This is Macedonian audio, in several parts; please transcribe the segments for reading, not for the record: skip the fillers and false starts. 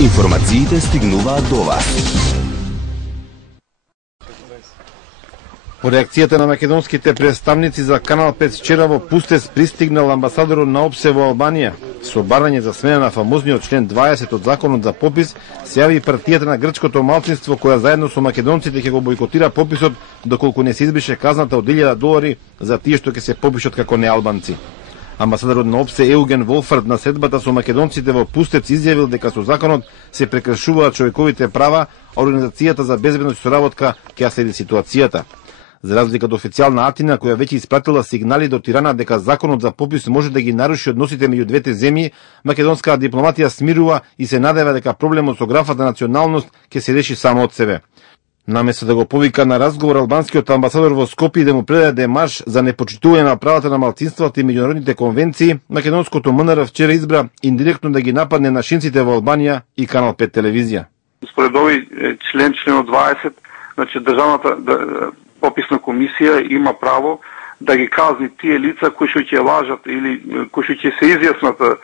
Информациите стигнуваат до вас. По реакцијата на македонските представници за Канал 5 вчера во Пустец пристигнал амбасадорот на ОПСЕ во Албанија. Со барање за смена на фамозниот член 20 од законот за попис, се јави и партијата на грчкото малцинство која заедно со македонците ќе го бойкотира пописот доколку не се избрише казната од $1000 за тие што ќе се попишат како неалбанци. Амбасадорот на ОПСЕ Еуген Волфард на седбата со македонците во Пустец изјавил дека со законот се прекршуваат човековите права, а Организацијата за безбедност и соработка ќе следи ситуацијата. За разлика од официјална Атина, која веќе испратила сигнали до Тирана дека законот за попис може да ги наруши односите меѓу двете земји, македонската дипломатија смирува и се надева дека проблемот со графата националност ќе се реши само од себе. Наместо да го повика на разговор албанскиот амбасадор во Скопје да му предаде демарш за непочитување на правата на малцинствата и меѓународните конвенции, македонското МНР вчера избра индиректно да ги нападне нашинците во Албанија и Канал 5 телевизија. Според овој членот 20, значи државната пописна комисија има право да ги казни тие лица кои што ќе лажат или кои што ќе се изјаснат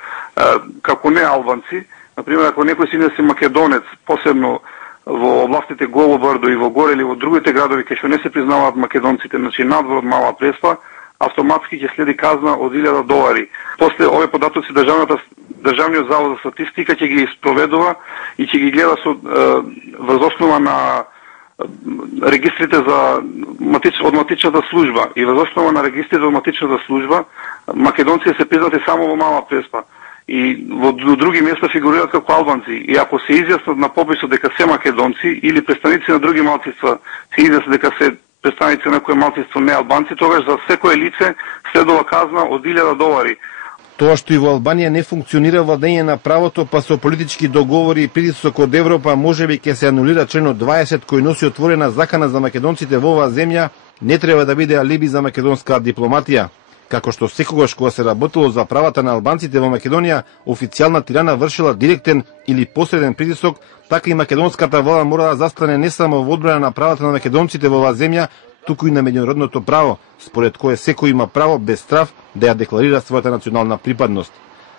како не албанци. Например, ако некој си не си македонец, посебно во областите Голобрдо и во Горе или во другите градови кај што не се признаваат македонците, значи надвор од Мала Преспа, автоматски ќе следи казна од $1000. После овие податоци Државниот завод за статистика ќе ги спроведува и ќе ги гледа врз основа на регистрите за од матичната служба и врз основа на регистрите од матичната служба македонците се признати само во Мала Преспа и во други места фигурираат како албанци. И ако се изјаснат на пописот дека се македонци или представници на други малцинства се изјаснат дека се представници на кој малцинство не албанци, тогаш за секое лице следува казна од $1000. Тоа што и во Албанија не функционира владење на правото, па со политички договори и притисок од Европа можеби ќе се анулира членот 20 кој носи отворена закана за македонците во оваа земја, не треба да биде алиби за македонска дипломатија. Како што секогаш кога се работело за правата на албанците во Македонија, официјална Тирана вршила директен или посреден притисок, така и македонската влада мора да застане не само во одбрана на правата на македонците во оваа земја, туку и на меѓународното право, според кое секој има право без страф да ја декларира својата национална припадност.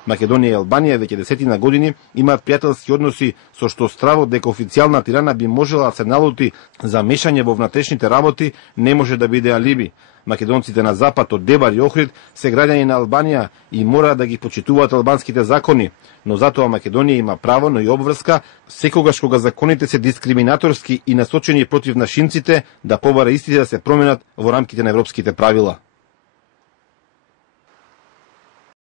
Македонија и Албанија веќе десетина години имаат пријателски односи, со што стравот дека официјална Тирана би можела да се налути за мешање во внатрешните работи не може да биде алиби. Македонците на запад од Дебар и Охрид се граѓани на Албанија и мора да ги почитуваат албанските закони, но затоа Македонија има право, но и обврска, секогаш кога законите се дискриминаторски и насочени против нашинците, да побара истите да се променат во рамките на европските правила.